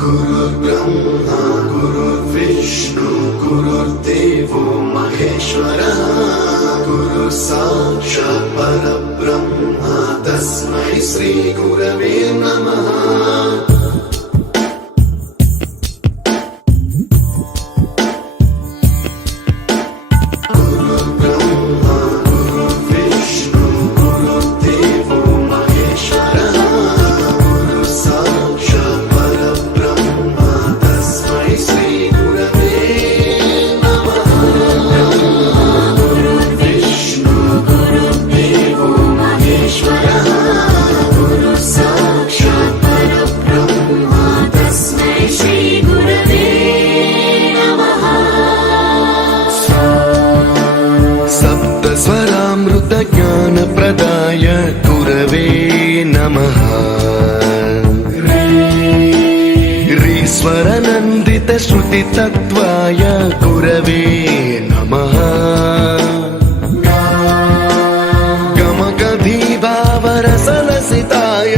गुरुर्ब्रह्मा गुरुर्विष्णु गुरुर्देवो महेश्वरः गुरुः साक्षात् परब्रह्म तस्मै श्री गुरवे नमः। स्वरामृत ज्ञान प्रदाय गुरवे नमः। ऋस्वर नन्दित श्रुति तत्त्वाय गुरवे नमः। गमगधीभावरसलसिताय